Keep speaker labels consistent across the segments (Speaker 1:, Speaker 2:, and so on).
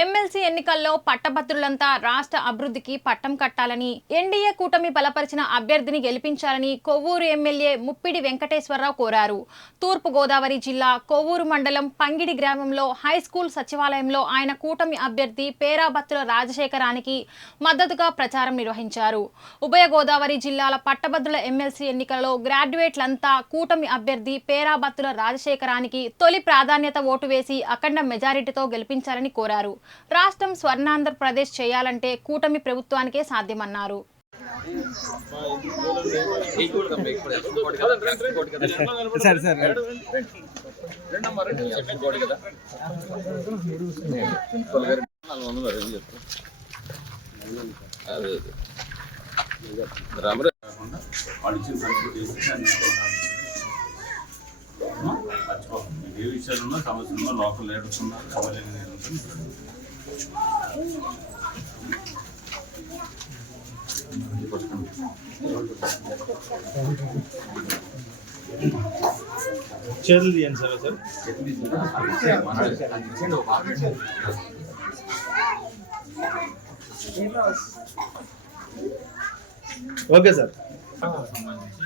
Speaker 1: MLC ఎన్నికల్లో పట్టభద్రులంతా రాష్ట్ర అభివృద్ధికి పట్టం కట్టాలని ఎన్డీఏ కూటమి బలపరిచిన అభ్యర్థిని గెలిపించాలని కొవ్వూరు ఎమ్మెల్యే ముప్పిడి వెంకటేశ్వరరావు కోరారు. తూర్పు గోదావరి జిల్లా కొవ్వూరు మండలం పంగిడి గ్రామంలో హై స్కూల్ సచివాలయంలో ఆయన కూటమి అభ్యర్థి పేరాబత్తుల రాజశేఖరానికి మద్దతుగా ప్రచారం నిర్వహించారు. ఉభయ గోదావరి జిల్లాల పట్టభద్రుల ఎమ్మెల్సీ ఎన్నికలలో గ్రాడ్యుయేట్లంతా కూటమి అభ్యర్థి పేరాబత్తుల రాజశేఖరానికి తొలి ప్రాధాన్యత ఓటు వేసి అఖండ మెజారిటీతో గెలిపించాలని కోరారు. రాష్ట్రం స్వర్ణాంధ్రప్రదేశ్ చేయాలంటే కూటమి ప్రభుత్వానికే సాధ్యమన్నారు.
Speaker 2: Sir sir.
Speaker 3: కాకుండా వాళ్ళు ఇచ్చిన సర్టిఫికేట్ చేసి దాన్ని మర్చిపో ఏ విషయాలు ఉన్నా సమస్యలు ఉన్నా లోకల్ లీడర్స్ ఉన్నారు ఎమ్మెల్యే నేను ఉంటాను.
Speaker 2: చేతులు తీయండి సార్ సార్ ఓకే సార్.
Speaker 3: సంబంధించి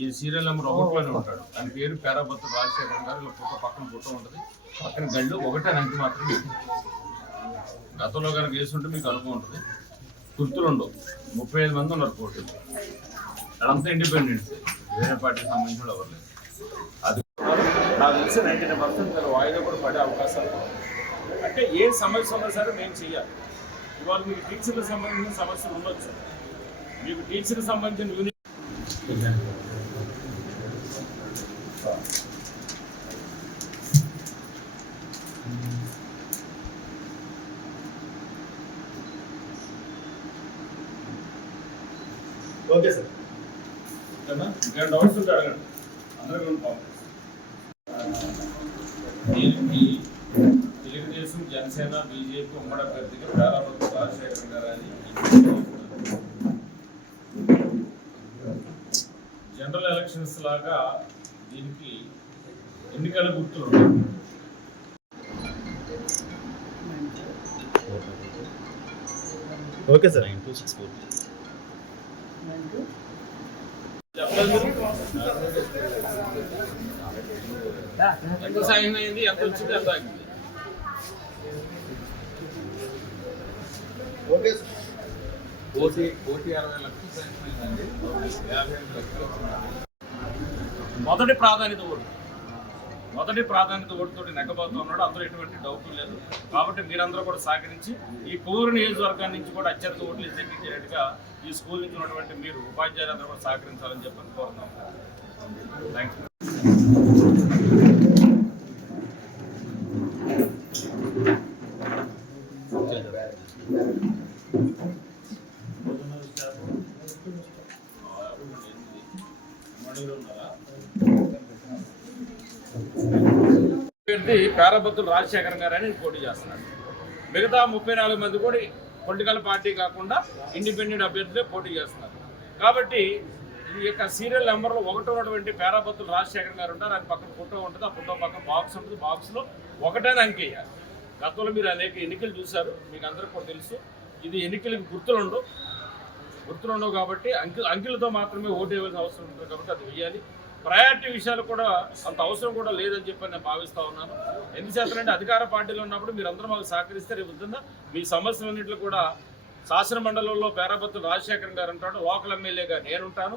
Speaker 3: ఈ సీరియల్ నెంబర్ ఒకటిలోనే ఉంటాడు. దాని పేరు పేరాబత్తు రాజశేఖర్ గారు ఇలా ఫోటో పక్కన ఫోటో ఉంటుంది. పక్కన గళ్ళు ఒకటే రంగు మాత్రమే. గతంలో కనుక వేసుంటే మీకు అనుభవం ఉంటుంది. గుర్తులు ఉండవు. ముప్పై ఐదు మంది ఉన్నారు కోర్టు అదంతా ఇండిపెండెంట్ వేరే పార్టీకి సంబంధించిన వాళ్ళు ఎవరు లేదు అది నాకు తెలిసి నైంటీ నైన్ పర్సెంట్ వాయిదా కూడా పడే అవకాశాలు అంటే ఏ సమస్య ఉన్నా సరే మేము చెయ్యాలి. ఇవాళ మీకు టీచర్లకు సంబంధించిన సమస్యలు ఉండొచ్చు. మీకు టీచర్కి సంబంధించిన యూనిట్
Speaker 2: ఓకే సార్?
Speaker 3: ఇంకా డౌట్స్ ఉంటే అడగండి. అందరికీ ఉంటాం దీనికి తెలుగుదేశం జనసేన బీజేపీ ఉమ్మడి అభ్యర్థిగా ప్రారంభ రాజశేఖర్ గారు అని ఎలక్షన్స్ లాగా దీనికి ఎన్నికల గుర్తులు ఉన్నాయి.
Speaker 2: Okay sir.
Speaker 3: చెప్పలేదు మీరు? ఎంత సాయం అయింది? ఎంత వచ్చింది? ఎంత ఆగింది?
Speaker 2: Okay sir.
Speaker 3: కోటి కోటి అరవై లక్షలు శాంక్షన్ అయిందండి. యాభై ఐదు లక్షలు వచ్చిందండి మొదటి ప్రాధాన్యత ఓటు. మొదటి ప్రాధాన్యత ఓటుతో నెగ్గబోతూ ఉన్నాడు. అందులో ఎటువంటి డౌట్ లేదు కాబట్టి మీరందరూ కూడా సహకరించి ఈ కోరు నియోజకవర్గం నుంచి కూడా అత్యంత ఓట్లు ఎన్నికయ్యేట్టుగా ఈ స్కూల్ నుంచి ఉన్నటువంటి మీరు ఉపాధ్యాయులందరూ కూడా సహకరించాలని చెప్పని కోరుతున్నాం. థ్యాంక్ యూ అభ్యర్థి పేరబత్తులు రాజశేఖర్ గారు పోటీ చేస్తున్నాడు మిగతా ముప్పై నాలుగు మంది కూడా పొలిటికల్ పార్టీ కాకుండా ఇండిపెండెంట్ అభ్యర్థులే పోటీ చేస్తున్నారు. కాబట్టి ఈ యొక్క సీరియల్ నెంబర్లో ఒకటి ఉన్నటువంటి పేరాబత్తులు రాజశేఖర్ గారు ఉంటారు. ఆయన పక్కన ఫోటో ఉంటుంది. ఆ ఫోటో పక్కన బాక్స్ ఉంటుంది. బాక్స్లో ఒకటే అంకె గతంలో మీరు అనేక ఎన్నికలు చూశారు. మీకు అందరికీ కూడా తెలుసు. ఇది ఎన్నికలకు గుర్తులుండవు. గుర్తులుండవు గుర్తులు ఉండవు కాబట్టి అంకె అంకెలతో మాత్రమే ఓటు వేయవలసిన అవసరం ఉంటుంది కాబట్టి అది వేయాలి. ప్రయారిటీ విషయాలు కూడా అంత అవసరం కూడా లేదని చెప్పి నేను భావిస్తూ ఉన్నాను. ఎందుచేతనంటే అధికార పార్టీలో ఉన్నప్పుడు మీరు మాకు సహకరిస్తే రేపు మీ సమస్యలన్నింటిలో కూడా శాసన మండలంలో పేరాబత్తులు రాజశేఖర్ గారు ఉంటాడు లోకల్ ఎమ్మెల్యేగా నేను ఉంటాను.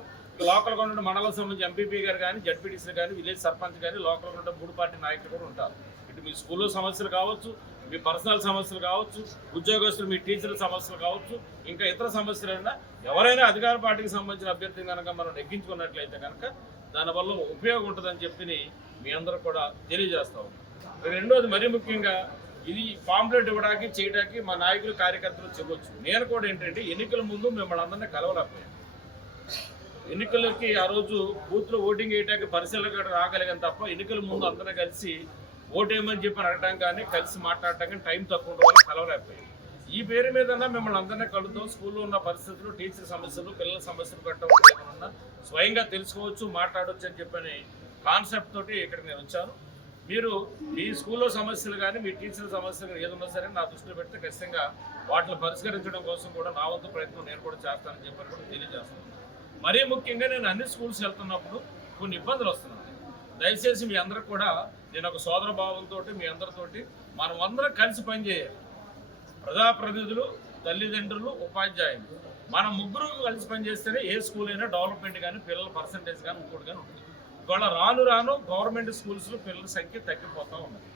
Speaker 3: లోకల్గా ఉన్న మండలం సంబంధించి ఎంపీపీ గారు కానీ జడ్పీటీసీ కానీ విలేజ్ సర్పంచ్ కానీ లోకల్గా ఉన్న మూడు పార్టీ నాయకులు కూడా ఉంటారు. ఇటు మీ స్కూల్లో సమస్యలు కావచ్చు మీ పర్సనల్ సమస్యలు కావచ్చు ఉద్యోగస్తులు మీ టీచర్ల సమస్యలు కావచ్చు ఇంకా ఇతర సమస్యలైనా ఎవరైనా అధికార పార్టీకి సంబంధించిన అభ్యర్థిని కనుక మనం నెగ్గించుకున్నట్లయితే కనుక దానివల్ల ఉపయోగం ఉంటుందని చెప్పి మీ అందరూ కూడా తెలియజేస్తాం రెండోది మరీ ముఖ్యంగా ఇది పాంప్లెట్ ఇవ్వడానికి చేయడానికి మా నాయకులు కార్యకర్తలు చెప్పొచ్చు నేను కూడా ఏంటంటే ఎన్నికల ముందు మిమ్మల్ని అందరినీ కలవలేకపోయాను. ఎన్నికలకి ఆ రోజు బూత్లో ఓటింగ్ వేయడానికి పరిశీలన రాగలిగాను తప్ప ఎన్నికల ముందు అందరూ కలిసి ఓటేయమని చెప్పి అడగడం కానీ కలిసి మాట్లాడటం కానీ టైం తక్కువ ఉండడం వల్ల ఈ పేరు మీద మిమ్మల్ని అందరినీ కలుద్దాం. స్కూల్లో ఉన్న పరిస్థితులు టీచర్ సమస్యలు పిల్లల సమస్యలు పెట్టడం స్వయంగా తెలుసుకోవచ్చు మాట్లాడవచ్చు అని చెప్పని కాన్సెప్ట్ తోటి ఇక్కడికి నేను వచ్చాను. మీరు మీ స్కూల్లో సమస్యలు కానీ మీ టీచర్ సమస్యలు కానీ ఏదన్నా సరే నా దృష్టిలో పెడితే ఖచ్చితంగా వాటిని పరిష్కరించడం కోసం కూడా నా వంతు ప్రయత్నం నేను కూడా చేస్తానని చెప్పని కూడా తెలియజేస్తాను మరీ ముఖ్యంగా నేను అన్ని స్కూల్స్ వెళ్తున్నప్పుడు కొన్ని ఇబ్బందులు వస్తున్నాయి. దయచేసి మీ అందరికి కూడా నేను ఒక సోదర భావంతో మీ అందరితోటి మనం అందరం కలిసి పనిచేయాలి. ప్రజాప్రతినిధులు తల్లిదండ్రులు ఉపాధ్యాయులు. మనం ముగ్గురు కలిసి పనిచేస్తేనే ఏ స్కూల్ అయినా డెవలప్మెంట్ కానీ పిల్లల పర్సంటేజ్ కానీ ఇంకోటి కానీ ఉంటుంది. ఇవాళ రాను రాను గవర్నమెంట్ స్కూల్స్లో పిల్లల సంఖ్య తగ్గిపోతూ ఉన్నది.